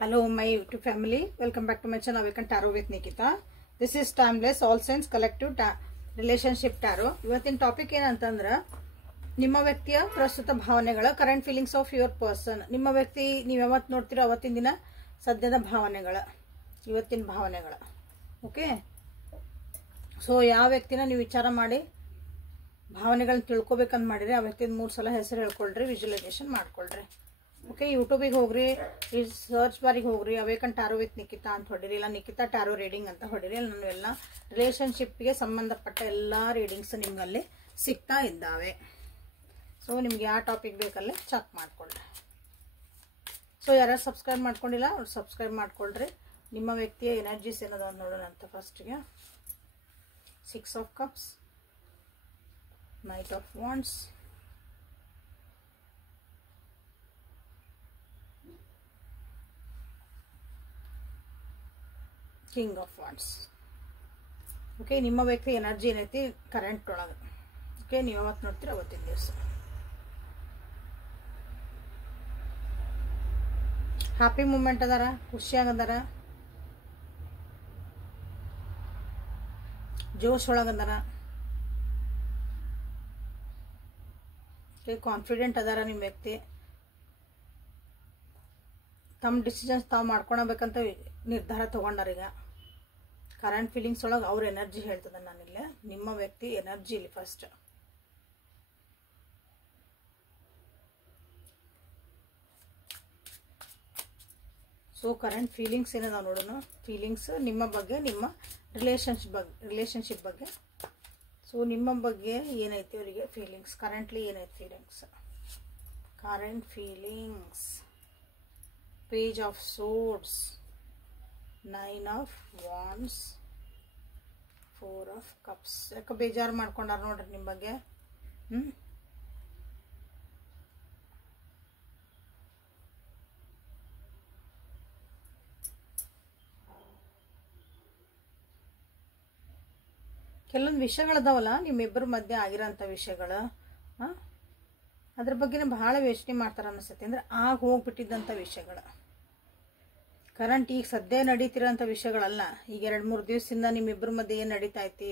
Hello, my YouTube family. Welcome back to my channel Awaken Tarot with Nikita. This is Timeless All Saints Collective Relationship Tarot. ಇವತ್ತಿನ topic ಏನಂತಂದ್ರೆ ನಿಮ್ಮ ವ್ಯಕ್ತಿಯ ಪ್ರಸ್ತುತ ಭಾವನೆಗಳ current feelings of your person. ನಿಮ್ಮ ವ್ಯಕ್ತಿ ನೀವು ಯಾವತ್ತು ನೋಡ್ತೀರೋ ಅವತ್ತಿನ ದಿನ ಸದ್ಯದ ಭಾವನೆಗಳ ಇವತ್ತಿನ ಭಾವನೆಗಳ. ಓಕೆ, ಸೊ ಯಾವ ವ್ಯಕ್ತಿನ ನೀವು ವಿಚಾರ ಮಾಡಿ ಭಾವನೆಗಳನ್ನ ತಿಳ್ಕೊಬೇಕಂತ ಮಾಡಿದ್ರೆ ಆ ವ್ಯಕ್ತಿದ 3 ಸಲ ಹೆಸರು ಹೇಳ್ಕೊಳ್ರಿ, ವಿಜುವಲೈಸೇಷನ್ ಮಾಡ್ಕೊಳ್ರಿ. ಓಕೆ, ಯೂಟ್ಯೂಬಿಗೆ ಹೋಗ್ರಿ, ಸರ್ಚ್ ಬಾರಿಗೆ ಹೋಗ್ರಿ, ಅವೇಕನ್ ಟ್ಯಾರೋ ವಿತ್ ನಿಕಿತಾ ಅಂತ ಹೊಡಿರಿ, ಇಲ್ಲ ನಿಕಿತಾ ಟ್ಯಾರೋ ರೀಡಿಂಗ್ ಅಂತ ಹೊಡಿರಿ. ನಾನು ಎಲ್ಲ ರಿಲೇಷನ್ಶಿಪ್ಗೆ ಸಂಬಂಧಪಟ್ಟ ಎಲ್ಲ ರೀಡಿಂಗ್ಸ್ ನಿಮ್ಗಲ್ಲಿ ಸಿಗ್ತಾ ಇದ್ದಾವೆ. ಸೊ ನಿಮ್ಗೆ ಯಾವ ಟಾಪಿಕ್ ಬೇಕಲ್ಲೇ ಚೆಕ್ ಮಾಡ್ಕೊಳ್ರಿ. ಸೊ ಯಾರು ಸಬ್ಸ್ಕ್ರೈಬ್ ಮಾಡ್ಕೊಂಡಿಲ್ಲ ಅವ್ರು ಸಬ್ಸ್ಕ್ರೈಬ್ ಮಾಡ್ಕೊಳ್ರಿ. ನಿಮ್ಮ ವ್ಯಕ್ತಿಯ ಎನರ್ಜೀಸ್ ಏನದ ನೋಡೋಣ ಅಂತ. ಫಸ್ಟ್ಗೆ 6 of cups, Knight of Wands, King of Wands. Okay, ನಿಮ್ಮ ವ್ಯಕ್ತಿ ಎನರ್ಜಿ ಏನೈತಿ ಕರೆಂಟ್ ಒಳಗೆ. ಓಕೆ, ನೀವು ಯಾವತ್ತು ನೋಡ್ತೀರ ಅವತ್ತಿನ ದಿವಸ ಹ್ಯಾಪಿ ಮೂಮೆಂಟ್ ಅದಾರ, ಖುಷಿಯಾಗದಾರ, ಜೋಶ್ ಒಳಗದಾರ. ಓಕೆ, ಕಾನ್ಫಿಡೆಂಟ್ ಅದಾರ ನಿಮ್ಮ ವ್ಯಕ್ತಿ. ತಮ್ಮ ಡಿಸಿಷನ್ಸ್ ತಾವು ಮಾಡ್ಕೊಳಬೇಕಂತ ನಿರ್ಧಾರ ತಗೊಂಡಾರ. ಈಗ ಕರೆಂಟ್ ಫೀಲಿಂಗ್ಸ್ ಒಳಗೆ ಅವ್ರ ಎನರ್ಜಿ ಹೇಳ್ತದ. ನಾನಿಲ್ಲ ನಿಮ್ಮ ವ್ಯಕ್ತಿ ಎನರ್ಜಿ ಇಲ್ಲಿ ಫಸ್ಟ್. ಸೊ ಕರೆಂಟ್ ಫೀಲಿಂಗ್ಸ್ ಏನದ ನೋಡೋಣ. ಫೀಲಿಂಗ್ಸ್ ನಿಮ್ಮ ಬಗ್ಗೆ, ನಿಮ್ಮ ರಿಲೇಶನ್ಶಿಪ್ ಬಗ್ಗೆ. ಸೊ ನಿಮ್ಮ ಬಗ್ಗೆ ಏನೈತಿ ಅವರಿಗೆ ಫೀಲಿಂಗ್ಸ್, ಕರೆಂಟ್ಲಿ ಏನೈತಿ feelings. Current feelings, Page of Swords, 9 of Wands, 4 of Cups. ಯಾಕೆ ಬೇಜಾರು ಮಾಡ್ಕೊಂಡಾರ ನೋಡ್ರಿ ನಿಮ್ಮ ಬಗ್ಗೆ. ಕೆಲವೊಂದು ವಿಷಯಗಳದಾವಲ್ಲ ನಿಮ್ಮಿಬ್ಬರ ಮಧ್ಯೆ ಆಗಿರೋಂಥ ವಿಷಯಗಳು, ಅದ್ರ ಬಗ್ಗೆನೇ ಬಹಳ ಯೋಚನೆ ಮಾಡ್ತಾರೆ ಅನಿಸುತ್ತೆ. ಅಂದ್ರೆ ಆಗ ಹೋಗ್ಬಿಟ್ಟಿದ್ದಂಥ ವಿಷಯಗಳು ಕರೆಂಟ್ ಈಗ ಸದ್ಯ ನಡೀತಿರೋಂಥ ವಿಷಯಗಳಲ್ಲ. ಈಗ 2-3 ದಿವಸದಿಂದ ನಿಮ್ಮಿಬ್ಬರ ಮಧ್ಯೆ ಏನು ನಡೀತಾ ಐತಿ,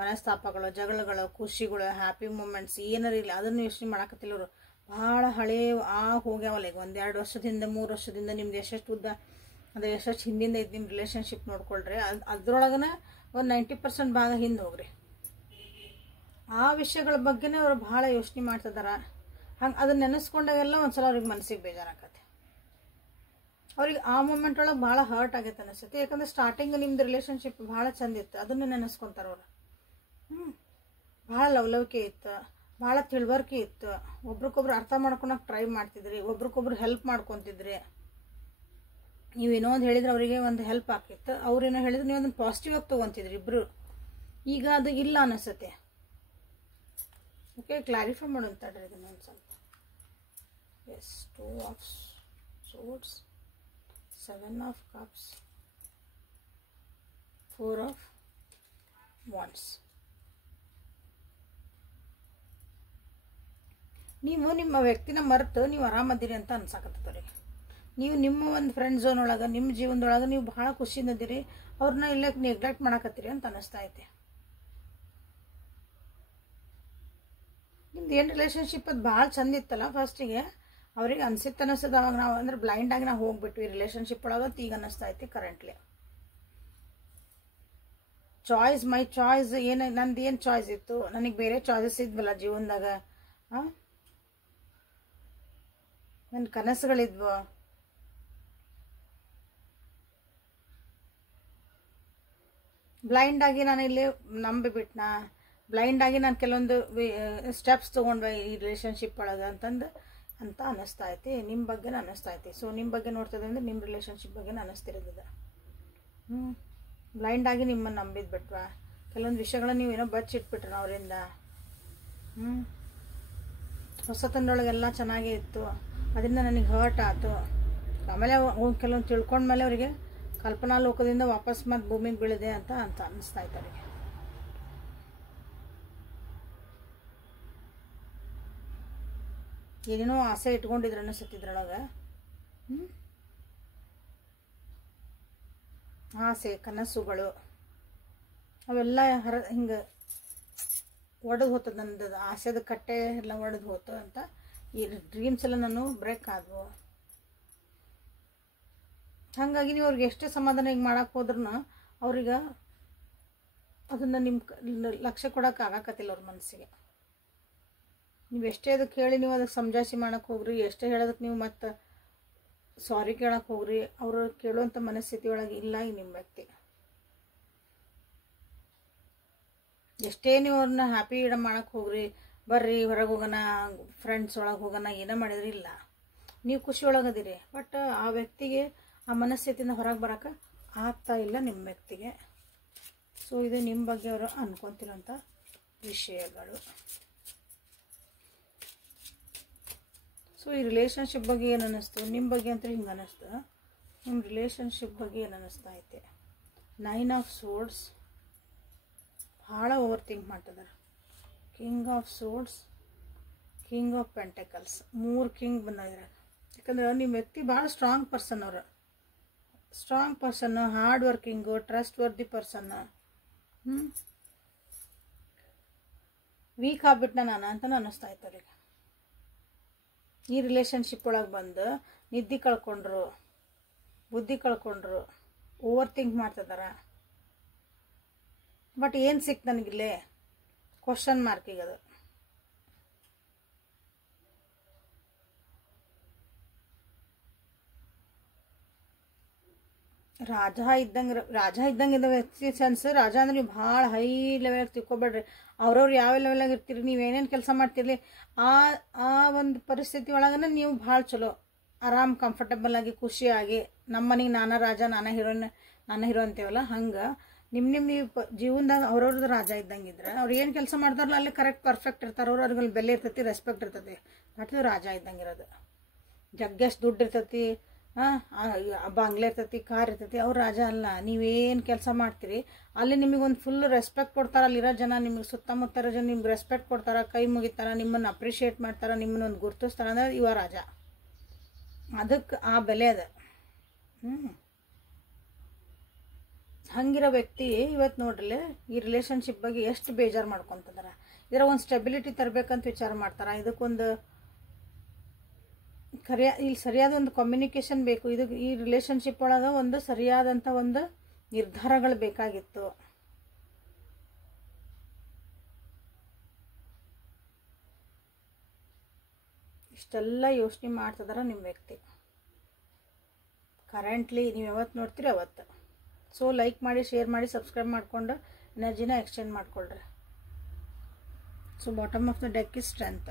ಮನಸ್ತಾಪಗಳು, ಜಗಳಗಳು, ಖುಷಿಗಳು, ಹ್ಯಾಪಿ ಮೂಮೆಂಟ್ಸ್ ಏನಾರು ಇಲ್ಲ, ಅದನ್ನು ಯೋಚನೆ ಮಾಡಕತ್ತಿಲ್ಲ ಅವರು. ಭಾಳ ಹಳೇ ಹೋಗ್ಯಾವಲ್ಲ. ಈಗ 1-2 ವರ್ಷದಿಂದ 3 ವರ್ಷದಿಂದ ನಿಮ್ದು ಎಷ್ಟೆಷ್ಟು ಉದ್ದ ಅದು ಎಷ್ಟೆಷ್ಟು ಹಿಂದಿಂದ ಇದ್ದು ನಿಮ್ಮ ರಿಲೇಷನ್ಶಿಪ್ ನೋಡ್ಕೊಳ್ರಿ. ಅದ್ರೊಳಗನ ಒಂದು 90% ಭಾಗ ಹಿಂದೆ ಹೋಗ್ರಿ. ಆ ವಿಷಯಗಳ ಬಗ್ಗೆನೇ ಅವರು ಭಾಳ ಯೋಚನೆ ಮಾಡ್ತಿದಾರ. ಹಂಗೆ ಅದನ್ನ ನೆನೆಸ್ಕೊಂಡಾಗೆಲ್ಲ ಒಂದ್ಸಲ ಅವ್ರಿಗೆ ಮನಸ್ಸಿಗೆ ಬೇಜಾರಾಗತ್ತೆ. ಅವ್ರಿಗೆ ಆ ಮೂಮೆಂಟ್ ಒಳಗೆ ಭಾಳ ಹರ್ಟ್ ಆಗೈತೆ ಅನಿಸುತ್ತೆ. ಯಾಕಂದ್ರೆ ಸ್ಟಾರ್ಟಿಂಗ್ ನಿಮ್ದು ರಿಲೇಷನ್ಶಿಪ್ ಭಾಳ ಚಂದ ಇತ್ತು, ಅದನ್ನು ನೆನೆಸ್ಕೊಂತಾರ ಅವ್ರು. ಭಾಳ ಲವಲವಿಕೆ ಇತ್ತು, ಭಾಳ ತಿಳುವಳಿಕೆ ಇತ್ತು, ಒಬ್ರಿಗೊಬ್ರು ಅರ್ಥ ಮಾಡ್ಕೊಳಕ್ಕೆ ಟ್ರೈ ಮಾಡ್ತಿದ್ರಿ, ಒಬ್ರಿಗೊಬ್ರು ಹೆಲ್ಪ್ ಮಾಡ್ಕೊತಿದ್ರಿ. ನೀವೇನೋ ಒಂದು ಹೇಳಿದ್ರೆ ಅವರಿಗೆ ಒಂದು ಹೆಲ್ಪ್ ಆಗ್ತಿತ್ತು, ಅವ್ರೇನೋ ಹೇಳಿದ್ರೆ ನೀವು ಅದನ್ನು ಪಾಸಿಟಿವ್ ಆಗಿ ತೊಗೊತಿದ್ರಿ ಇಬ್ರು. ಈಗ ಅದು ಇಲ್ಲ ಅನಿಸುತ್ತೆ. ಓಕೆ, ಕ್ಲಾರಿಫೈ ಮಾಡೋಂತಡ್ರಿ ಇದನ್ನ ಒಂದು ಸ್ವಲ್ಪ. Yes, 2 of Swords, 7 of Cups, 4 of Wands. ನೀವು ನಿಮ್ಮ ವ್ಯಕ್ತಿನ ಮರೆತು ನೀವು ಆರಾಮದಿರಿ ಅಂತ ಅನ್ಸಾಕತ್ತವ್ರಿಗೆ. ನೀವು ನಿಮ್ಮ ಒಂದು ಫ್ರೆಂಡ್ ಝೋನ್ ಒಳಗೆ, ನಿಮ್ಮ ಜೀವನದೊಳಗೆ ನೀವು ಭಾಳ ಖುಷಿಯಿಂದ ಇದ್ದೀರಿ, ಅವ್ರನ್ನ ಇಲ್ಲ ನೆಗ್ಲೆಕ್ಟ್ ಮಾಡಕತ್ತೀರಿ ಅಂತ ಅನ್ನಿಸ್ತಾ ಐತೆ. ನಿಮ್ದು ಏನು ರಿಲೇಷನ್ಶಿಪ್ ಅದು ಭಾಳ ಚಂದ ಇತ್ತಲ್ಲ ಫಸ್ಟಿಗೆ, ಅವ್ರಿಗೆ ಅನ್ಸಿತ್ತು ಅನ್ನಿಸ್ತದ. ಅವಾಗ ನಾವು ಅಂದ್ರೆ ಬ್ಲೈಂಡ್ ಆಗಿ ನಾವು ಹೋಗ್ಬಿಟ್ವಿ ರಿಲೇಷನ್ಶಿಪ್ ಒಳಗಂತ ಈಗ ಅನ್ನಿಸ್ತಾ ಐತಿ ಕರೆಂಟ್ಲಿ. ಚಾಯ್ಸ್, ಮೈ ಚಾಯ್ಸ್ ಏನು, ನಂದು ಏನು ಚಾಯ್ಸ್ ಇತ್ತು, ನನಗೆ ಬೇರೆ ಚಾಯ್ಸಸ್ ಇದ್ವಲ್ಲ ಜೀವನದಾಗ. ನನ್ನ ಕನಸುಗಳಿದ್ವು, ಬ್ಲೈಂಡ್ ಆಗಿ ನಾನು ಇಲ್ಲಿ ನಂಬಿಬಿಟ್ನ, ಬ್ಲೈಂಡ್ ಆಗಿ ನಾನು ಕೆಲವೊಂದು ಸ್ಟೆಪ್ಸ್ ತೊಗೊಂಡ್ವೆ ಈ ರಿಲೇಷನ್ಶಿಪ್ ಒಳಗೆ ಅಂತ ಅನ್ನಿಸ್ತಾ ಐತಿ. ನಿಮ್ಮ ಬಗ್ಗೆ ಅನ್ನಿಸ್ತಾ ಐತಿ. ಸೊ ನಿಮ್ಮ ಬಗ್ಗೆ ನೋಡ್ತದೆ ಅಂದರೆ ನಿಮ್ಮ ರಿಲೇಷನ್ಶಿಪ್ ಬಗ್ಗೆ ಅನ್ನಿಸ್ತಿರೋದಿದೆ. ಬ್ಲೈಂಡ್ ಆಗಿ ನಿಮ್ಮನ್ನು ನಂಬಿದ್ ಬಿಟ್ವಾ, ಕೆಲವೊಂದು ವಿಷಯಗಳನ್ನ ನೀವೇನೋ ಬಚ್ಚಿಟ್ಬಿಟ್ರ ಅವರಿಂದ. ಹೊಸತನದೊಳಗೆಲ್ಲ ಚೆನ್ನಾಗೇ ಇತ್ತು, ಅದರಿಂದ ನನಗೆ ಹರ್ಟ್ ಆಯ್ತು. ಆಮೇಲೆ ಕೆಲವೊಂದು ತಿಳ್ಕೊಂಡ್ಮೇಲೆ ಅವರಿಗೆ ಕಲ್ಪನಾ ಲೋಕದಿಂದ ವಾಪಸ್ ಮತ್ತೆ ಭೂಮಿಗೆ ಬೀಳಿದೆ ಅಂತ ಅನ್ನಿಸ್ತಾ ಇತ್ತು ಅವರಿಗೆ. ಏನೇನೋ ಆಸೆ ಇಟ್ಕೊಂಡಿದ್ರು ಅನಿಸುತ್ತಿದ್ರೊಳಗೆ. ಆಸೆ ಕನಸುಗಳು ಅವೆಲ್ಲ ಹಿಂಗೆ ಒಡೆದು ಹೋಗ್ತದೆ. ನನ್ನದು ಆಸೆದ ಕಟ್ಟೆ ಎಲ್ಲ ಒಡೆದು ಹೋತು ಅಂತ ಈ ಡ್ರೀಮ್ಸ್ ಎಲ್ಲ ನಾನು ಬ್ರೇಕ್ ಆದವು. ಹಾಗಾಗಿ ನೀವು ಅವ್ರಿಗೆ ಎಷ್ಟೇ ಸಮಾಧಾನ ಹಿಂಗೆ ಮಾಡಕ್ಕೆ ಹೋದ್ರೂ ಅವ್ರಿಗೆ ಅದನ್ನು ನಿಮ್ಮ ಲಕ್ಷ್ಯ ಕೊಡೋಕೆ ಆಗಾಕತ್ತಿಲ್ಲ ಅವ್ರ ಮನಸ್ಸಿಗೆ. ನೀವು ಎಷ್ಟೇ ಅದಕ್ಕೆ ಹೇಳಿ ನೀವು ಅದಕ್ಕೆ ಸಮಜಾಯಿಸಿ ಮಾಡೋಕ್ಕೆ ಹೋಗ್ರಿ, ಎಷ್ಟೇ ಹೇಳೋದಕ್ಕೆ ನೀವು ಮತ್ತು ಸಾರಿ ಕೇಳಕ್ಕೆ ಹೋಗ್ರಿ, ಅವರು ಕೇಳುವಂಥ ಮನಸ್ಥಿತಿ ಒಳಗೆ ಇಲ್ಲ ಈ ನಿಮ್ಮ ವ್ಯಕ್ತಿ. ಎಷ್ಟೇ ನೀವು ಅವ್ರನ್ನ ಹ್ಯಾಪಿ ಮಾಡಕ್ಕೆ ಹೋಗ್ರಿ, ಬರ್ರಿ ಹೊರಗೆ ಹೋಗೋಣ, ಫ್ರೆಂಡ್ಸ್ ಒಳಗೆ ಹೋಗೋಣ, ಏನೋ ಮಾಡಿದ್ರಿ ಇಲ್ಲ, ನೀವು ಖುಷಿ ಒಳಗದಿರಿ. ಬಟ್ ಆ ವ್ಯಕ್ತಿಗೆ ಆ ಮನಸ್ಥಿತಿಯಿಂದ ಹೊರಗೆ ಬರೋಕೆ ಆಗ್ತಾ ಇಲ್ಲ ನಿಮ್ಮ ವ್ಯಕ್ತಿಗೆ. ಸೊ ಇದು ನಿಮ್ಮ ಬಗ್ಗೆ ಅವರು ಅನ್ಕೊತಿರೋಂಥ ವಿಷಯಗಳು. ಸೊ ಈ ರಿಲೇಷನ್ಶಿಪ್ ಬಗ್ಗೆ ಏನು ಅನ್ನಿಸ್ತು, ನಿಮ್ಮ ಬಗ್ಗೆ ಅಂತ ಹಿಂಗೆ ಅನ್ನಿಸ್ತು. ನಿಮ್ಮ ರಿಲೇಷನ್ಶಿಪ್ ಬಗ್ಗೆ ಏನು ಅನ್ನಿಸ್ತಾ ಐತೆ. 9 ಆಫ್ ಸೋರ್ಡ್ಸ್ ಭಾಳ ಓವರ್ ಥಿಂಕ್ ಮಾಡ್ತಿದ್ದಾರೆ. King of swords, king of pentacles, 3 king ಬಂದಿದ್ದಾರೆ. ಯಾಕಂದ್ರೆ ನಿಮ್ಮ ವ್ಯಕ್ತಿ ಭಾಳ ಸ್ಟ್ರಾಂಗ್ ಪರ್ಸನ್, ಅವರು strong person, hard working, trustworthy person. Weak ಆಗ್ಬಿಟ್ನ ನಾನು ಅಂತ ಅನ್ನಿಸ್ತಾ ಇತ್ತು ಅವ್ರಿಗೆ. ಈ ರಿಲೇಷನ್ಶಿಪ್ ಒಳಗೆ ಬಂದು ನಿದ್ದೆ ಕಳ್ಕೊಂಡ್ರು, ಬುದ್ಧಿ ಕಳ್ಕೊಂಡ್ರು, ಓವರ್ ಥಿಂಕ್ ಮಾಡ್ತಿದ್ದಾರೆ. ಬಟ್ ಏನು ಸಿಕ್ತು ನನಗಿಲ್ಲೇ ಕ್ವಶನ್ ಮಾರ್ಕ್ ಈಗ ಅದು. ರಾಜ ಇದ್ದಂಗೆ ವ್ಯಕ್ತಿ ಸೆನ್ಸ್. ರಾಜ ಅಂದ್ರೆ ನೀವು ಭಾಳ ಹೈ ಲೆವೆಲ್ ತಿಳ್ಕೊಬೇಡ್ರಿ. ಅವ್ರವ್ರು ಯಾವ ಲೆವೆಲಾಗ ಇರ್ತೀರಿ, ನೀವು ಏನೇನು ಕೆಲಸ ಮಾಡ್ತಿರ್ಲಿ ಆ ಒಂದು ಪರಿಸ್ಥಿತಿ ಒಳಗನ ನೀವು ಭಾಳ ಚಲೋ ಆರಾಮ್ ಕಂಫರ್ಟಬಲ್ ಆಗಿ ಖುಷಿಯಾಗಿ, ನಮ್ಮ ಮನೆಗೆ ನಾನಾ ರಾಜ ನಾನಾ ಹೀರೋ ಅಂತೀವಲ್ಲ, ಹಂಗೆ ನಿಮ್ಮ ನೀವು ಜೀವನದಾಗ ಅವ್ರವ್ರದ್ದು ರಾಜ ಇದ್ದಂಗಿದ್ರೆ ಅವ್ರು ಏನು ಕೆಲಸ ಮಾಡ್ತಾರಲ್ಲ ಅಲ್ಲಿ ಕರೆಕ್ಟ್ ಪರ್ಫೆಕ್ಟ್ ಇರ್ತಾರೆ. ಅವ್ರಿಗೆ ಬೆಲೆ ಇರ್ತೈತಿ, ರೆಸ್ಪೆಕ್ಟ್ ಇರ್ತೈತಿ. ಅದು ರಾಜ ಇದ್ದಂಗಿರೋದು. ಜಗ್ಗಷ್ಟು ದುಡ್ಡು ಇರ್ತೈತಿ, ಬಂಗ್ಲೆ ಇರ್ತೈತಿ, ಕಾರ್ ಇರ್ತೈತಿ, ಅವ್ರು ರಾಜ ಅಲ್ಲ. ನೀವೇನು ಕೆಲಸ ಮಾಡ್ತೀರಿ ಅಲ್ಲಿ ನಿಮಗೊಂದು ಫುಲ್ ರೆಸ್ಪೆಕ್ಟ್ ಕೊಡ್ತಾರೆ. ಅಲ್ಲಿರೋ ಜನ ನಿಮಗೆ ಸುತ್ತಮುತ್ತ ಇರೋ ಜನ ನಿಮ್ಗೆ ರೆಸ್ಪೆಕ್ಟ್ ಕೊಡ್ತಾರೆ, ಕೈ ಮುಗಿತಾರೆ, ನಿಮ್ಮನ್ನು ಅಪ್ರಿಷಿಯೇಟ್ ಮಾಡ್ತಾರೆ, ನಿಮ್ಮನ್ನೊಂದು ಗುರುತಿಸ್ತಾರೆ ಅಂದ್ರೆ ಇವ ರಾಜ. ಅದಕ್ಕೆ ಆ ಬೆಲೆ ಅದ. ಹಂಗಿರೋ ವ್ಯಕ್ತಿ ಇವತ್ತು ನೋಡ್ರಿ ಈ ರಿಲೇಷನ್ಶಿಪ್ ಬಗ್ಗೆ ಎಷ್ಟು ಬೇಜಾರು ಮಾಡ್ಕೊತಿದಾರ. ಇದರ ಒಂದು ಸ್ಟೆಬಿಲಿಟಿ ತರಬೇಕಂತ ವಿಚಾರ ಮಾಡ್ತಾರೆ. ಇದಕ್ಕೊಂದು ಇಲ್ಲಿ ಸರಿಯಾದ ಒಂದು ಕಮ್ಯುನಿಕೇಶನ್ ಬೇಕು. ಈ ರಿಲೇಷನ್ಶಿಪ್ ಒಳಗೆ ಒಂದು ಸರಿಯಾದಂಥ ಒಂದು ನಿರ್ಧಾರಗಳು ಬೇಕಾಗಿತ್ತು. ಇಷ್ಟೆಲ್ಲ ಯೋಚನೆ ಮಾಡ್ತಿದಾರ ನಿಮ್ಮ ವ್ಯಕ್ತಿ. ಕರೆಂಟ್ಲಿ ನೀವು ಯಾವತ್ತು ನೋಡ್ತೀರಿ ಅವತ್ತು. ಸೊ ಲೈಕ್ ಮಾಡಿ, ಶೇರ್ ಮಾಡಿ, ಸಬ್ಸ್ಕ್ರೈಬ್ ಮಾಡಿಕೊಂಡು ಎನರ್ಜಿನ ಎಕ್ಸ್ಚೇಂಜ್ ಮಾಡ್ಕೊಳ್ರಿ. So bottom of the deck is strength.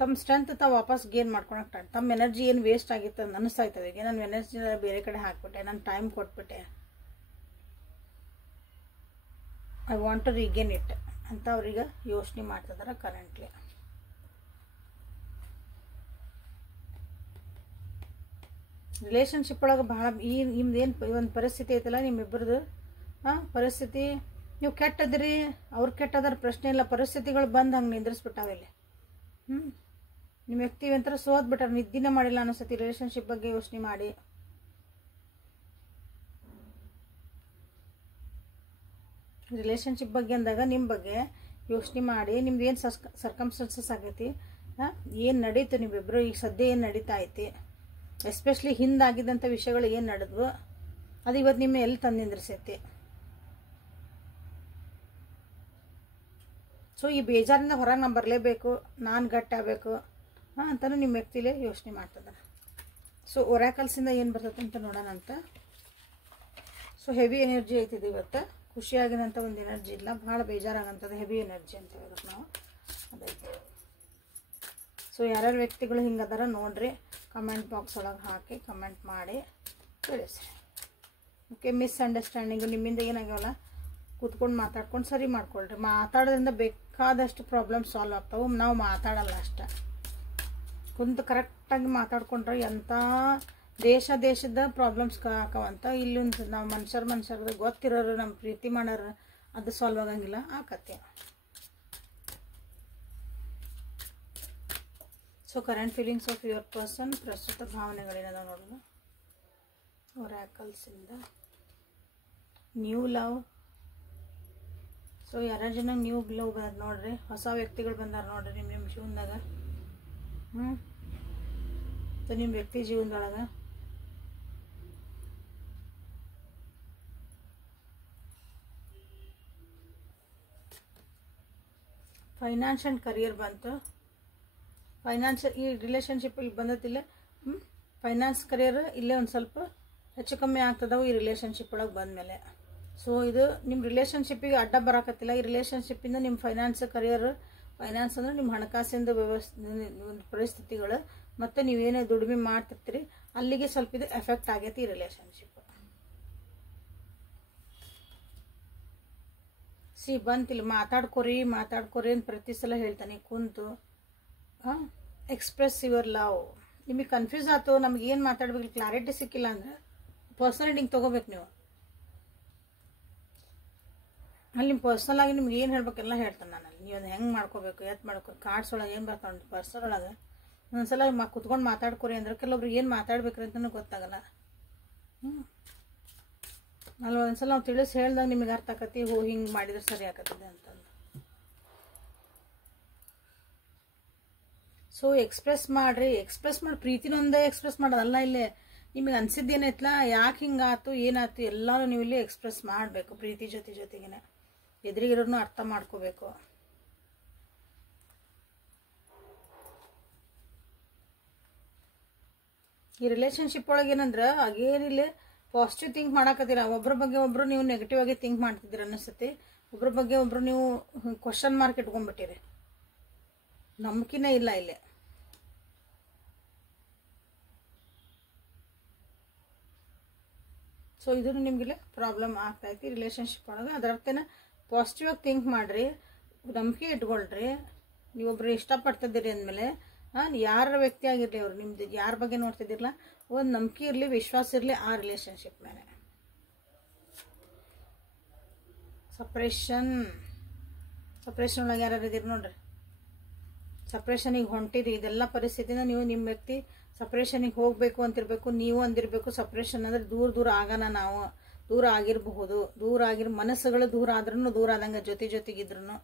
ತಮ್ಮ ಸ್ಟ್ರೆಂತ್ ತಾವು ವಾಪಸ್ ಗೇನ್ ಮಾಡ್ಕೊಳಕ್ಕೆ, ತಮ್ಮ ಎನರ್ಜಿ ಏನು ವೇಸ್ಟ್ ಆಗಿತ್ತು ಅಂತ ಅನಿಸ್ತಾ ಇರ್ತದೆ. ಈಗ ನಾನು ಎನರ್ಜಿನ ಬೇರೆ ಕಡೆ ಹಾಕ್ಬಿಟ್ಟೆ, ನಾನು ಟೈಮ್ ಕೊಟ್ಬಿಟ್ಟೆ, I want to regain it ಅಂತ ಅವ್ರಿಗೆ ಯೋಚನೆ ಮಾಡ್ತಿದಾರೆ ಕರೆಂಟ್ಲಿ. ರಿಲೇಷನ್ಶಿಪ್ ಒಳಗೆ ಭಾಳ ನಿಮ್ದೇನು ಒಂದು ಪರಿಸ್ಥಿತಿ ಐತಲ್ಲ ನಿಮ್ಮಿಬ್ಬರದು ಪರಿಸ್ಥಿತಿ, ನೀವು ಕೆಟ್ಟದಿರಿ, ಅವ್ರು ಕೆಟ್ಟದಾರ ಪ್ರಶ್ನೆ ಇಲ್ಲ. ಪರಿಸ್ಥಿತಿಗಳು ಬಂದು ಹಂಗೆ ನಿಂದ್ರಿಸ್ಬಿಟ್ಟಾವಿಲ್ಲಿ. ನಿಮ್ಮ ವ್ಯಕ್ತಿ ಒಂಥರ ಸೋತ್ಬಿಟ್ಟಾರ, ನಿದ್ದಿನೇ ಮಾಡಿಲ್ಲ ಅನಿಸ್ತತಿ ರಿಲೇಷನ್ಶಿಪ್ ಬಗ್ಗೆ ಯೋಚನೆ ಮಾಡಿ. ರಿಲೇಷನ್ಶಿಪ್ ಬಗ್ಗೆ ಅಂದಾಗ ನಿಮ್ಮ ಬಗ್ಗೆ ಯೋಚನೆ ಮಾಡಿ, ನಿಮ್ದು ಏನು ಸರ್ಕಮ್ಸ್ಟೆನ್ಸಸ್ ಆಗೈತಿ, ಏನು ನಡೀತು ನಿಮ್ಮಿಬ್ಬರು ಈಗ ಸದ್ಯ ಏನು ನಡೀತಾ ಐತಿ, ಎಸ್ಪೆಷಲಿ ಹಿಂದಾಗಿದ್ದಂಥ ವಿಷಯಗಳು ಏನು ನಡೆದ್ವು, ಅದು ಇವತ್ತು ನಿಮ್ಮ ಎಲ್ಲಿ ತಂದು ನಿಂದ್ರಿಸೈತಿ. ಸೊ ಈ ಬೇಜಾರಿಂದ ಹೊರಗೆ ನಾನು ಬರಲೇಬೇಕು, ನಾನು ಗಟ್ಟಿ ಆಗಬೇಕು ಅಂತಲೂ ನಿಮ್ಮ ವ್ಯಕ್ತಿಲೇ ಯೋಚನೆ ಮಾಡ್ತಿದ್ದಾರೆ. ಸೊ ಒರಾಕಲ್ಸಿಂದ ಏನು ಬರ್ತದೆ ಅಂತ ನೋಡೋಣ ಅಂತ. ಸೊ ಹೆವಿ ಎನರ್ಜಿ ಐತಿದೆ ಇವತ್ತು. ಖುಷಿಯಾಗಿನಂಥ ಒಂದು ಎನರ್ಜಿ ಇಲ್ಲ, ಭಾಳ ಬೇಜಾರಾಗಂಥದ್ದು ಹೆವಿ ಎನರ್ಜಿ ಅಂತ ಹೇಳಿದ್ರೆ ನಾವು ಅದೈತೆ. ಸೊ ಯಾರ್ಯಾರು ವ್ಯಕ್ತಿಗಳು ಹಿಂಗದಾರ ನೋಡ್ರಿ, ಕಮೆಂಟ್ ಬಾಕ್ಸ್ ಒಳಗೆ ಹಾಕಿ ಕಮೆಂಟ್ ಮಾಡಿ ತಿಳಿಸ್ರಿ. ಓಕೆ, ಮಿಸ್ಅಂಡರ್ಸ್ಟ್ಯಾಂಡಿಂಗು ನಿಮ್ಮಿಂದ ಏನಾಗ್ಯಾವಲ್ಲ ಕೂತ್ಕೊಂಡು ಮಾತಾಡ್ಕೊಂಡು ಸರಿ ಮಾಡ್ಕೊಳ್ರಿ. ಮಾತಾಡೋದ್ರಿಂದ ಬೇಕಾದಷ್ಟು ಪ್ರಾಬ್ಲಮ್ ಸಾಲ್ವ್ ಆಗ್ತಾವೆ. ನಾವು ಮಾತಾಡಲ್ಲ ಅಷ್ಟೆ, ಕುಂತು ಕರೆಕ್ಟಾಗಿ ಮಾತಾಡ್ಕೊಂಡ್ರೆ ಎಂಥ ದೇಶದ ಪ್ರಾಬ್ಲಮ್ಸ್ ಹಾಕವಂತ. ಇಲ್ಲೊಂದು ನಾವು ಮನುಷ್ಯರ್ದು ಗೊತ್ತಿರೋರು, ನಮ್ಮ ಪ್ರೀತಿ ಮಾಡೋರು, ಅದು ಸಾಲ್ವ್ ಆಗಂಗಿಲ್ಲ ಆಕತ್ತೆ. So current feelings of your person, ಪ್ರಸ್ತುತ ಭಾವನೆಗಳೇನದ ನೋಡೋಣ. ಒರಾಕಲ್ಸಿಂದ ನ್ಯೂ ಲವ್. ಸೊ ಯಾರ ಜನ ನ್ಯೂ ಲವ್ ಬಂದಾರ ನೋಡ್ರಿ, ಹೊಸ ವ್ಯಕ್ತಿಗಳು ಬಂದಾರ ನೋಡ್ರಿ ನಿಮ್ಮ ಜೀವನದಾಗ. ಸೊ ನಿಮ್ಮ ವ್ಯಕ್ತಿ ಜೀವನದೊಳಗೆ ಫೈನಾನ್ಸ್ ಆ್ಯಂಡ್ ಕರಿಯರ್ ಬಂತು. ಫೈನಾನ್ಷಿಯಲ್ ಈ ರಿಲೇಷನ್ಶಿಪ್ ಇಲ್ಲಿ ಬಂದತಿಲ್ಲ. ಫೈನಾನ್ಸ್ ಕರಿಯರ್ ಇಲ್ಲೇ ಒಂದು ಸ್ವಲ್ಪ ಹೆಚ್ಚು ಕಮ್ಮಿ ಆಗ್ತದವು ಈ ರಿಲೇಷನ್ಶಿಪ್ ಒಳಗೆ ಬಂದಮೇಲೆ. ಸೊ ಇದು ನಿಮ್ಮ ರಿಲೇಷನ್ಶಿಪ್ಪಿಗೆ ಅಡ್ಡ ಬರಾಕತ್ತಿಲ್ಲ. ಈ ರಿಲೇಷನ್ಶಿಪ್ಪಿಂದ ನಿಮ್ಮ ಫೈನಾನ್ಸ್ ಕರಿಯರ್, ಫೈನಾನ್ಸ್ ಅಂದರೆ ನಿಮ್ಮ ಹಣಕಾಸಿಂದ ಒಂದು ಪರಿಸ್ಥಿತಿಗಳು ಮತ್ತು ನೀವೇನೇ ದುಡಿಮೆ ಮಾಡ್ತಿರ್ತೀರಿ ಅಲ್ಲಿಗೆ ಸ್ವಲ್ಪ ಇದು ಎಫೆಕ್ಟ್ ಆಗೈತಿ ಈ ರಿಲೇಷನ್ಶಿಪ್. ಬಂತಿಲ್ಲ ಮಾತಾಡ್ಕೊರಿ ಅಂತ ಪ್ರತಿ ಸಲ ಹೇಳ್ತಾನೆ ಕುಂತು. Express your love. ನಿಮಗೆ ಕನ್ಫ್ಯೂಸ್ ಆಯ್ತು, ನಮ್ಗೆ ಏನು ಮಾತಾಡ್ಬೇಕು ಕ್ಲಾರಿಟಿ ಸಿಕ್ಕಿಲ್ಲ ಅಂದ್ರೆ ಪರ್ಸನಲ್ ರೀಡಿಂಗ್ ತೊಗೋಬೇಕು ನೀವು. ಅಲ್ಲಿ ನಿಮ್ಮ ಪರ್ಸನಲ್ ಆಗಿ ನಿಮ್ಗೆ ಏನು ಹೇಳ್ಬೇಕೆಲ್ಲ ಹೇಳ್ತಾನೆ ನಾನು. ಅಲ್ಲಿ ನೀವು ಅದು ಹೆಂಗೆ ಮಾಡ್ಕೋಬೇಕು, ಕಾರ್ಡ್ಸ್ ಒಳಗೆ ಏನು ಬರ್ತಾವೆ ಪರ್ಸನಲ್ ಒಳಗೆ ಒಂದೊಂದ್ಸಲ ಕುತ್ಕೊಂಡು ಮಾತಾಡ್ಕೊರಿ ಅಂದ್ರೆ ಕೆಲವೊಬ್ರಿಗೆ ಏನು ಮಾತಾಡ್ಬೇಕ್ರಿ ಅಂತಲೂ ಗೊತ್ತಾಗಲ್ಲ. ಅಲ್ಲಿ ಒಂದ್ಸಲ ನಾವು ತಿಳಿಸಿ ಹೇಳ್ದಾಗ ನಿಮಗೆ ಅರ್ಥ ಆಕತಿ, ಹಿಂಗೆ ಮಾಡಿದ್ರೆ ಸರಿ ಆಕತ್ತದೆ ಅಂತಂದು. ಸೊ ಎಕ್ಸ್ಪ್ರೆಸ್ ಮಾಡಿ ಪ್ರೀತಿನೊಂದೇ ಎಕ್ಸ್ಪ್ರೆಸ್ ಮಾಡೋದಲ್ಲ. ಇಲ್ಲೇ ನಿಮಗೆ ಅನ್ಸಿದ್ದೇನೈತ್ಲ, ಯಾಕೆ ಹಿಂಗಾತು ಏನಾಯ್ತು ಎಲ್ಲರೂ ನೀವು ಇಲ್ಲಿ ಎಕ್ಸ್ಪ್ರೆಸ್ ಮಾಡಬೇಕು. ಪ್ರೀತಿ ಜೊತೆಗೇನೆ ಎದುರಿಗಿರೋರ್ನು ಅರ್ಥ ಮಾಡ್ಕೋಬೇಕು. ಈ ರಿಲೇಷನ್ಶಿಪ್ ಒಳಗೆ ಏನಂದ್ರೆ ಆಗೇನಿಲ್ಲ, ಪಾಸಿಟಿವ್ ಥಿಂಕ್ ಮಾಡಾಕತ್ತೀರ. ಒಬ್ಬರ ಬಗ್ಗೆ ಒಬ್ಬರು ನೀವು ನೆಗೆಟಿವ್ ಆಗಿ ಥಿಂಕ್ ಮಾಡ್ತಿದ್ದೀರ ಅನಿಸುತ್ತೆ. ಒಬ್ಬರ ಬಗ್ಗೆ ಒಬ್ಬರು ನೀವು ಕ್ವಶನ್ ಮಾರ್ಕ್ ಇಟ್ಕೊಂಡ್ಬಿಟ್ಟಿರಿ, ನಂಬಿಕೆನೇ ಇಲ್ಲ ಇಲ್ಲಿ. ಸೊ ಇದನ್ನು ನಿಮಗಿಲ್ಲ ಪ್ರಾಬ್ಲಮ್ ಆಗ್ತೈತಿ ರಿಲೇಷನ್ಶಿಪ್ ಒಳಗೆ. ಅದರ ಅರ್ಥನ ಪಾಸಿಟಿವ್ ಆಗಿ ಥಿಂಕ್ ಮಾಡಿರಿ, ನಂಬಿಕೆ ಇಟ್ಕೊಳ್ರಿ. ನೀವೊಬ್ರು ಇಷ್ಟಪಡ್ತಿದ್ದೀರಿ ಅಂದಮೇಲೆ ಯಾರ ವ್ಯಕ್ತಿ ಆಗಿರಲಿ, ಅವರು ನಿಮ್ದು ಯಾರ ಬಗ್ಗೆ ನೋಡ್ತಿದ್ದಿರಲ್ಲ, ಒಂದು ನಂಬಿಕೆ ಇರಲಿ, ವಿಶ್ವಾಸ ಇರಲಿ ಆ ರಿಲೇಷನ್ಶಿಪ್ ಮೇಲೆ. ಸಪ್ರೇಷನ್ ಒಳಗೆ ಯಾರು ಇದ್ದೀರಿ ನೋಡ್ರಿ, ಸಪ್ರೇಷನಿಗೆ ಹೊಂಟಿರಿ. ಇದೆಲ್ಲ ಪರಿಸ್ಥಿತಿನ ನೀವು ನಿಮ್ಮ ವ್ಯಕ್ತಿ ಸಪ್ರೇಷನಿಗೆ ಹೋಗಬೇಕು ಅಂತಿರ್ಬೇಕು, ನೀವು ಅಂದಿರಬೇಕು. ಸಪ್ರೇಷನ್ ಅಂದರೆ ದೂರ ಆಗೋಣ, ನಾವು ದೂರ ಆಗಿರಬಹುದು, ಮನಸ್ಸುಗಳು ದೂರ ಆದ್ರೂ ದೂರ ಆದಂಗೆ ಜೊತೆಗಿದ್ರು.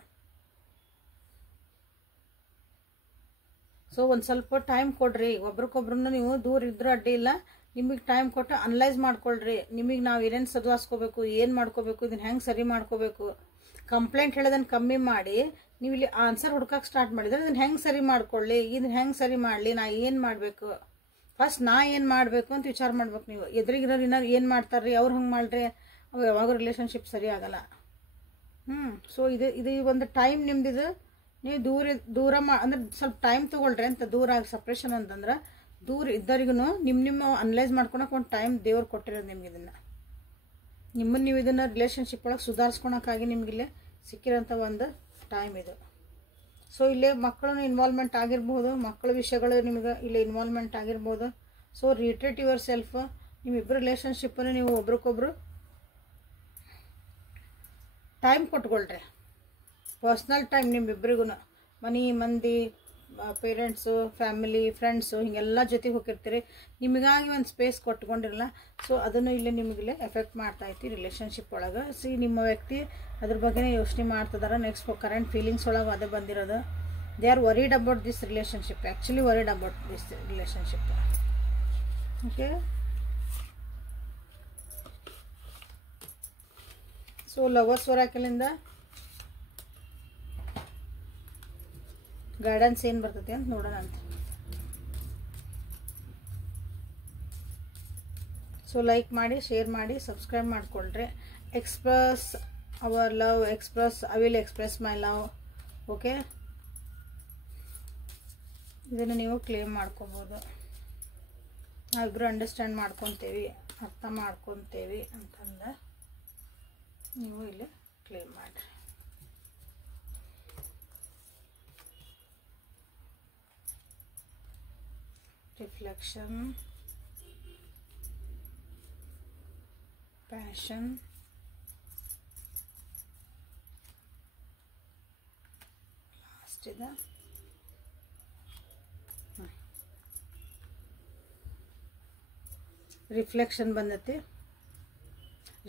ಸೊ ಒಂದು ಸ್ವಲ್ಪ ಟೈಮ್ ಕೊಡ್ರಿ, ಒಬ್ರಿಗೊಬ್ರು ನೀವು ದೂರ ಇದ್ರೂ ಅಡ್ಡಿ ಇಲ್ಲ. ನಿಮಗೆ ಟೈಮ್ ಕೊಟ್ಟು ಅನಲೈಸ್ ಮಾಡ್ಕೊಳ್ರಿ. ನಿಮಗೆ ನಾವು ಏನೇನು ಸದ್ವಾಸ್ಕೋಬೇಕು, ಏನು ಮಾಡ್ಕೋಬೇಕು, ಇದನ್ನ ಹೆಂಗೆ ಸರಿ ಮಾಡ್ಕೋಬೇಕು. ಕಂಪ್ಲೇಂಟ್ ಹೇಳೋದನ್ನು ಕಮ್ಮಿ ಮಾಡಿ ನೀವು ಇಲ್ಲಿ ಆನ್ಸರ್ ಹುಡ್ಕಕ್ಕೆ ಸ್ಟಾರ್ಟ್ ಮಾಡಿದ್ರೆ ಇದನ್ನ ಹೆಂಗೆ ಸರಿ ಮಾಡ್ಕೊಳ್ಳಿ, ಇದನ್ನ ಹೆಂಗೆ ಸರಿ ಮಾಡಲಿ, ನಾ ಏನು ಮಾಡಬೇಕು, ಫಸ್ಟ್ ನಾ ಏನು ಮಾಡಬೇಕು ಅಂತ ವಿಚಾರ ಮಾಡ್ಬೇಕು. ನೀವು ಎದುರಿಗಿರೋರು ಏನಾರು ಏನು ಮಾಡ್ತಾರ್ರಿ, ಅವ್ರು ಹಂಗೆ ಮಾಡ್ರಿ, ಅವು ಯಾವಾಗ ರಿಲೇಷನ್ಶಿಪ್ ಸರಿ ಆಗಲ್ಲ. ಸೊ ಇದು ಒಂದು ಟೈಮ್ ನಿಮ್ದಿದು. ನೀವು ದೂರ ಅಂದ್ರೆ ಸ್ವಲ್ಪ ಟೈಮ್ ತೊಗೊಳ್ರಿ ಅಂತ. ದೂರ ಆಗಿ ಸಪ್ರೇಷನ್ ಅಂತಂದ್ರೆ ದೂರ ಇದ್ದರಿಗೂ ನಿಮ್ಮ ಅನಲೈಸ್ ಮಾಡ್ಕೊಳಕ್ಕೆ ಒಂದು ಟೈಮ್ ದೇವ್ರು ಕೊಟ್ಟಿರೋದು ನಿಮ್ಗೆ. ನೀವು ಇದನ್ನು ರಿಲೇಷನ್ಶಿಪ್ ಒಳಗೆ ಸುಧಾರಿಸ್ಕೊಳಕ್ಕಾಗಿ ನಿಮಗಿಲ್ಲೇ ಸಿಕ್ಕಿರೋಂಥ ಒಂದು ಟೈಮ್ ಇದು. ಸೊ ಇಲ್ಲೇ ಮಕ್ಕಳನ್ನು ಇನ್ವಾಲ್ವ್ಮೆಂಟ್ ಆಗಿರ್ಬೋದು, ಮಕ್ಕಳ ವಿಷಯಗಳು ನಿಮಗೆ ಇಲ್ಲೇ ಇನ್ವಾಲ್ವ್ಮೆಂಟ್ ಆಗಿರ್ಬೋದು. So retreat yourself. ನಿಮ್ಮಿಬ್ಬರು ರಿಲೇಷನ್ಶಿಪ್ಪನ್ನು ನೀವು ಒಬ್ರಿಗೊಬ್ರು ಟೈಮ್ ಕೊಟ್ಕೊಳ್ರಿ, ಪರ್ಸ್ನಲ್ ಟೈಮ್. ನಿಮ್ಮಿಬ್ಬರಿಗೂ ಮಂದಿ ಪೇರೆಂಟ್ಸು, ಫ್ಯಾಮಿಲಿ, ಫ್ರೆಂಡ್ಸು ಹಿಂಗೆಲ್ಲ ಜೊತೆಗೆ ಹೋಗಿರ್ತೀರಿ, ನಿಮಗಾಗಿ ಒಂದು ಸ್ಪೇಸ್ ಕೊಟ್ಕೊಂಡಿರಲ್ಲ. ಸೊ ಅದನ್ನು ಇಲ್ಲಿ ನಿಮಗಿಲ್ಲೇ ಎಫೆಕ್ಟ್ ಮಾಡ್ತಾಯಿತ್ತು ರಿಲೇಷನ್ಶಿಪ್ ಒಳಗೆ. ನಿಮ್ಮ ವ್ಯಕ್ತಿ ಅದ್ರ ಬಗ್ಗೆನೇ ಯೋಚನೆ ಮಾಡ್ತಿದಾರೆ. ನೆಕ್ಸ್ಟ್ ಕರೆಂಟ್ ಫೀಲಿಂಗ್ಸ್ ಒಳಗೆ ಅದೇ ಬಂದಿರೋದು. They are worried about this relationship, actually worried about this relationship. Okay, so lovers ಒರಾಕಲಿಂದ ಗೈಡೆನ್ಸ್ ಏನು ಬರ್ತೈತಿ ಅಂತ ನೋಡೋಣ ಅಂತ. ಸೊ ಲೈಕ್ ಮಾಡಿ, ಶೇರ್ ಮಾಡಿ, ಸಬ್ಸ್ಕ್ರೈಬ್ ಮಾಡಿಕೊಳ್ರಿ. Express our love, I will express my love. Okay, ಇದನ್ನು ನೀವು ಕ್ಲೇಮ್ ಮಾಡ್ಕೋಬೋದು. ನಾವಿಬ್ಬರು ಅಂಡರ್ಸ್ಟ್ಯಾಂಡ್ ಮಾಡ್ಕೊತೇವಿ, ಅರ್ಥ ಮಾಡ್ಕೊತೇವಿ ಅಂತಂದು ನೀವು ಇಲ್ಲಿ ಕ್ಲೇಮ್ ಮಾಡಿರಿ. Reflection, passion, last ಇದೆ ರಿಫ್ಲೆಕ್ಷನ್ ಬಂದೈತಿ.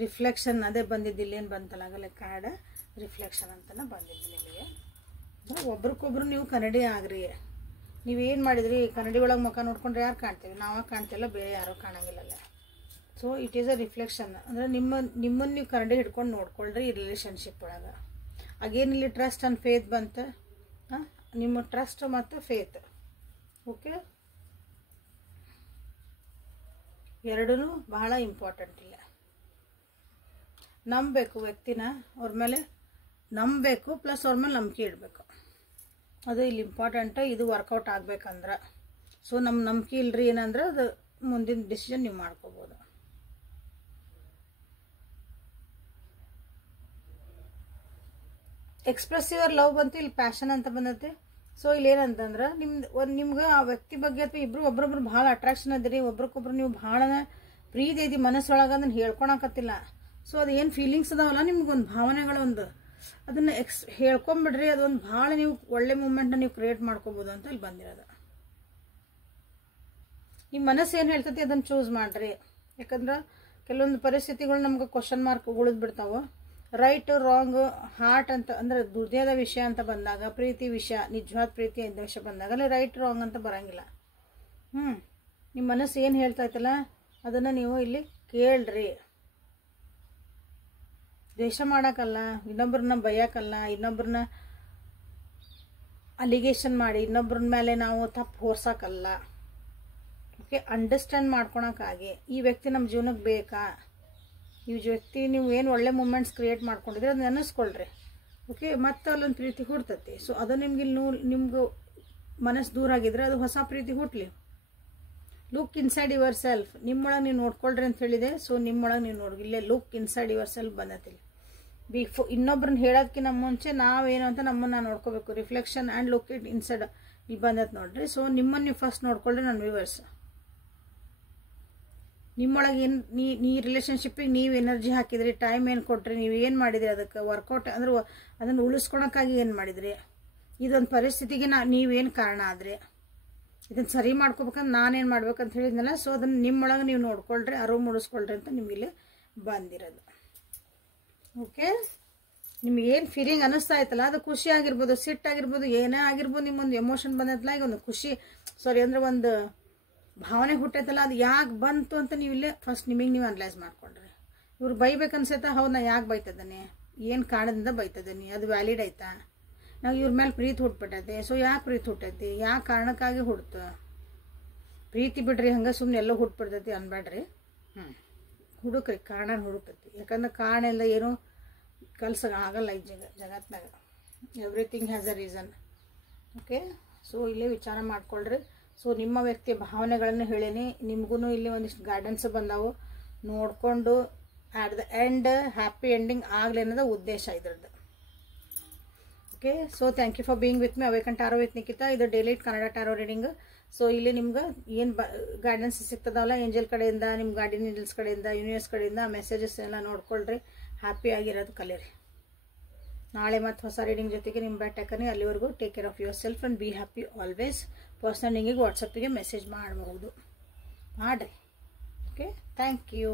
ರಿಫ್ಲೆಕ್ಷನ್ ಅದೇ ಬಂದಿದ್ದು, ಇಲ್ಲೇನು ಬಂತಲ್ಲ ಆಗಲ್ಲ ಕಾರ್ಡ್ ರಿಫ್ಲೆಕ್ಷನ್ ಅಂತಲೇ ಬಂದಿದ್ದು ನಿಮಗೆ. ಒಬ್ರಿಗೊಬ್ರು ನೀವು ಕನ್ನಡಿ ಆಗ್ರಿ. ನೀವೇನು ಮಾಡಿದ್ರಿ, ಕನ್ನಡಿ ಒಳಗೆ ಮುಖ ನೋಡ್ಕೊಂಡ್ರೆ ಯಾರು ಕಾಣ್ತೀವಿ, ನಾವು ಕಾಣ್ತಿಲ್ಲ, ಬೇರೆ ಯಾರೂ ಕಾಣಂಗಿಲ್ಲಲ್ಲ. So it is a reflection. ಅಂದರೆ ನಿಮ್ಮನ್ನು ನೀವು ಕನ್ನಡಿ ಹಿಡ್ಕೊಂಡು ನೋಡ್ಕೊಳ್ರಿ ಈ ರಿಲೇಷನ್ಶಿಪ್ ಒಳಗೆ. ಆಗೇನಿಲ್ಲ ಟ್ರಸ್ಟ್ ಆ್ಯಂಡ್ ಫೇತ್ ಬಂತು. ನಿಮ್ಮ ಟ್ರಸ್ಟ್ ಮತ್ತು ಫೇತ್, ಓಕೆ, ಎರಡೂ ಬಹಳ ಇಂಪಾರ್ಟೆಂಟ್. ಇಲ್ಲ ನಂಬಬೇಕು ವ್ಯಕ್ತಿನ, ಅವ್ರ ಮೇಲೆ ನಂಬಬೇಕು, ಪ್ಲಸ್ ಅವ್ರ ಮೇಲೆ ನಂಬಿಕೆ ಇಡಬೇಕು. ಅದು ಇಲ್ಲಿ ಇಂಪಾರ್ಟೆಂಟ್. ಇದು ವರ್ಕೌಟ್ ಆಗ್ಬೇಕಂದ್ರೆ. ಸೊ ನಮ್ಮ ನಂಬಿಕೆ ಇಲ್ಲರಿ ಏನಂದ್ರೆ ಅದು ಮುಂದಿನ ಡಿಸಿಷನ್ ನೀವು ಮಾಡ್ಕೋಬೋದು. ಎಕ್ಸ್ಪ್ರೆಸ್ ಯುವರ್ ಲವ್ ಬಂತು, ಇಲ್ಲಿ ಪ್ಯಾಷನ್ ಅಂತ ಬಂದೈತಿ. ಸೊ ಇಲ್ಲಿ ಏನಂತಂದ್ರೆ ನಿಮ್ಗೆ ಆ ವ್ಯಕ್ತಿ ಬಗ್ಗೆ ಅಥವಾ ಇಬ್ರು ಒಬ್ರೊಬ್ರು ಭಾಳ ಅಟ್ರಾಕ್ಷನ್ ಅದಿರಿ, ಒಬ್ರಿಗೊಬ್ರು ನೀವು ಭಾಳ ಪ್ರೀತಿ ಐತಿ ಮನಸ್ಸೊಳಗೆ, ಅದನ್ನು ಹೇಳ್ಕೊಳಕತ್ತಿಲ್ಲ. ಸೊ ಅದು ಏನು ಫೀಲಿಂಗ್ಸ್ ಅದಾವಲ್ಲ, ನಿಮ್ಗೊಂದು ಭಾವನೆಗಳೊಂದು ಅದನ್ನು ಹೇಳ್ಕೊಂಬಿಡ್ರಿ. ಅದೊಂದು ಭಾಳ ನೀವು ಒಳ್ಳೆ ಮೂಮೆಂಟ್ನ ನೀವು ಕ್ರಿಯೇಟ್ ಮಾಡ್ಕೋಬೋದು ಅಂತ ಇಲ್ಲಿ ಬಂದಿರೋದು. ನಿಮ್ಮ ಮನಸ್ಸು ಏನು ಹೇಳ್ತೈತಿ ಅದನ್ನು ಚೂಸ್ ಮಾಡಿರಿ. ಯಾಕಂದ್ರೆ ಕೆಲವೊಂದು ಪರಿಸ್ಥಿತಿಗಳು ನಮ್ಗೆ ಕ್ವಶನ್ ಮಾರ್ಕ್ ಉಳಿದ್ಬಿಡ್ತಾವೆ. ರೈಟ್ ರಾಂಗ್ ಹಾರ್ಟ್ ಅಂತ ಅಂದರೆ ಹೃದಯದ ವಿಷಯ ಅಂತ ಬಂದಾಗ, ಪ್ರೀತಿ ವಿಷಯ, ನಿಜವಾದ ಪ್ರೀತಿ ವಿಷಯ ಬಂದಾಗ ಅಲ್ಲಿ ರೈಟ್ ರಾಂಗ್ ಅಂತ ಬರೋಂಗಿಲ್ಲ. ನಿಮ್ಮ ಮನಸ್ಸು ಏನು ಹೇಳ್ತಾಯ್ತಲ್ಲ ಅದನ್ನು ನೀವು ಇಲ್ಲಿ ಕೇಳ್ರಿ. ದ್ವೇಷ ಮಾಡೋಕ್ಕಲ್ಲ, ಇನ್ನೊಬ್ರನ್ನ ಬೈಯೋಕ್ಕಲ್ಲ, ಇನ್ನೊಬ್ರನ್ನ ಅಲಿಗೇಷನ್ ಮಾಡಿ ಇನ್ನೊಬ್ರ ಮೇಲೆ ನಾವು ತಪ್ಪು ಹೊರ್ಸೋಕ್ಕಲ್ಲ. ಓಕೆ, ಅಂಡರ್ಸ್ಟ್ಯಾಂಡ್ ಮಾಡ್ಕೊಳಕ್ಕಾಗಿ ಈ ವ್ಯಕ್ತಿ ನಮ್ಮ ಜೀವನಕ್ಕೆ ಬೇಕಾ, ಈ ವ್ಯಕ್ತಿ ನೀವು ಏನು ಒಳ್ಳೆ ಮೂಮೆಂಟ್ಸ್ ಕ್ರಿಯೇಟ್ ಮಾಡ್ಕೊಂಡಿದ್ರೆ ಅದನ್ನ ನೆನೆಸ್ಕೊಳ್ರಿ. ಓಕೆ, ಮತ್ತೆ ಅಲ್ಲೊಂದು ಪ್ರೀತಿ ಹುಡ್ತೈತಿ. ಸೊ ಅದು ನಿಮ್ಗೆ ಇಲ್ಲಿ ನಿಮ್ಗೆ ಮನಸ್ಸು ದೂರ ಆಗಿದ್ರೆ ಅದು ಹೊಸ ಪ್ರೀತಿ ಹುಟ್ಟಲಿ. ಲುಕ್ ಇನ್ಸೈಡ್ ಯುವರ್ ಸೆಲ್ಫ್, ನಿಮ್ಮೊಳಗೆ ನೀವು ನೋಡ್ಕೊಳ್ರಿ ಅಂತ ಹೇಳಿದೆ. ಸೊ ನಿಮ್ಮೊಳಗೆ ನೀವು ನೋಡಿ, ಇಲ್ಲೇ ಲುಕ್ ಇನ್ಸೈಡ್ ಯುವರ್ ಸೆಲ್ಫ್ ಬಂದತಿಲ್ಲ. ಇನ್ನೊಬ್ರನ್ನ ಹೇಳೋದಕ್ಕಿಂತ ಮುಂಚೆ ನಾವೇನು ಅಂತ ನಮ್ಮನ್ನು ನೋಡ್ಕೋಬೇಕು. Reflection and look it inside ಇಲ್ಲಿ ಬಂದೈತೆ ನೋಡ್ರಿ. ಸೊ ನಿಮ್ಮನ್ನು ನೀವು ಫಸ್ಟ್ ನೋಡ್ಕೊಳ್ರಿ ನನ್ನ ವ್ಯೂವರ್ಸ್. ನಿಮ್ಮೊಳಗೆ ಏನು ನೀ ರಿಲೇಷನ್ಶಿಪ್ಪಿಗೆ ನೀವು ಎನರ್ಜಿ ಹಾಕಿದ್ರಿ, ಟೈಮ್ ಏನು ಕೊಟ್ರಿ, ನೀವು ಏನು ಮಾಡಿದ್ರಿ, ಅದಕ್ಕೆ ವರ್ಕೌಟ್ ಅಂದ್ರೆ ಅದನ್ನು ಉಳಿಸ್ಕೊಳಕ್ಕಾಗಿ ಏನು ಮಾಡಿದ್ರಿ, ಇದೊಂದು ಪರಿಸ್ಥಿತಿಗೆ ನೀವೇನು ಕಾರಣ ಆದರೆ ಇದನ್ನು ಸರಿ ಮಾಡ್ಕೋಬೇಕಂದ್ರೆ ನಾನೇನು ಮಾಡ್ಬೇಕಂತ ಹೇಳಿದ್ನಲ್ಲ. ಸೊ ಅದನ್ನು ನಿಮ್ಮೊಳಗೆ ನೀವು ನೋಡ್ಕೊಳ್ರಿ, ಅರಿವು ಮೂಡಿಸ್ಕೊಳ್ರಿ ಅಂತ ನಿಮಗಿಲ್ಲಿ ಬಂದಿರೋದು. ಓಕೆ, ನಿಮಗೇನು ಫೀಲಿಂಗ್ ಅನ್ನಿಸ್ತಾ ಇತ್ತಲ್ಲ ಅದು ಖುಷಿ ಆಗಿರ್ಬೋದು, ಸಿಟ್ಟಾಗಿರ್ಬೋದು, ಏನೇ ಆಗಿರ್ಬೋದು, ನಿಮ್ಮೊಂದು ಎಮೋಷನ್ ಬಂದೈತಲ್ಲ, ಈಗ ಒಂದು ಖುಷಿ ಅಂದರೆ ಒಂದು ಭಾವನೆ ಹುಟ್ಟೈತಲ್ಲ, ಅದು ಯಾಕೆ ಬಂತು ಅಂತ ನೀವು ಇಲ್ಲೇ ಫಸ್ಟ್ ನಿಮಗೆ ನೀವು ಅನಲೈಸ್ ಮಾಡ್ಕೊಂಡ್ರಿ. ಇವ್ರು ಬೈಬೇಕನ್ಸೈತಾ, ಹೌದು ನಾ ಯಾಕೆ ಬೈತದೇನೆ, ಏನು ಕಾರಣದಿಂದ ಬೈತದೇನಿ, ಅದು ವ್ಯಾಲಿಡ್ ಆಯ್ತಾ, ನಾವು ಇವ್ರ ಮೇಲೆ ಪ್ರೀತಿ ಹುಟ್ಬಿಟ್ಟೈತೆ. ಸೊ ಯಾಕೆ ಪ್ರೀತಿ ಹುಟ್ಟೈತಿ, ಯಾವ ಕಾರಣಕ್ಕಾಗಿ ಹುಡ್ತು, ಪ್ರೀತಿ ಬಿಡ್ರಿ ಹಂಗೆ ಸುಮ್ಮನೆ ಎಲ್ಲೋ ಹುಟ್ಬಿಡ್ತೈತಿ ಅನ್ಬೇಡ್ರಿ. ಹುಡುಕ್ರಿ, ಕಾರಣ ಹುಡುಕೈತಿ. ಯಾಕಂದ್ರೆ ಕಾರಣ ಎಲ್ಲ ಏನೂ ಕಲ್ಸ ಆಗಲ್ಲ ಈ ಜಗತ್ನಾಗ. Everything has a reason. Okay, so ಇಲ್ಲೇ ವಿಚಾರ ಮಾಡ್ಕೊಳ್ರಿ. ಸೊ ನಿಮ್ಮ ವ್ಯಕ್ತಿಯ ಭಾವನೆಗಳನ್ನು ಹೇಳೀನಿ, ನಿಮಗೂ ಇಲ್ಲಿ ಒಂದಿಷ್ಟು ಗೈಡೆನ್ಸ್ ಬಂದಾವು, ನೋಡಿಕೊಂಡು at the end happy ending ಆಗಲಿ ಅನ್ನೋದು ಉದ್ದೇಶ ಇದ್ರದ್ದು. Okay, so thank you for being with me. Awaken tarot with Nikhita. ಇದು daily Kannada tarot reading. So ಇಲ್ಲಿ ನಿಮ್ಗೆ ಏನು ಗೈಡೆನ್ಸ್ ಸಿಗ್ತದಲ್ಲ ಏಂಜಲ್ ಕಡೆಯಿಂದ, ನಿಮ್ಮ ಗಾರ್ಡಿಯನ್ ಏಂಜಲ್ಸ್ ಕಡೆಯಿಂದ, ಯೂನಿವರ್ಸ್ ಕಡೆಯಿಂದ ಮೆಸೇಜಸ್ ಎಲ್ಲ ನೋಡ್ಕೊಳ್ರಿ, ಹ್ಯಾಪಿ ಆಗಿರೋದು ಕಲೀರಿ. ನಾಳೆ ಮತ್ತು ಹೊಸ ರೀಡಿಂಗ್ ಜೊತೆಗೆ ನಿಮ್ಮ ಭೇಟಿಯಾಗ್ತೀನಿ. ಅಲ್ಲಿವರೆಗೂ take care of yourself and be happy always. Personal ಲಿಂಕಿಗೆ ವಾಟ್ಸಪ್ಪಿಗೆ ಮೆಸೇಜ್ ಮಾಡಬಹುದು, ಮಾಡಿರಿ. Okay, thank you.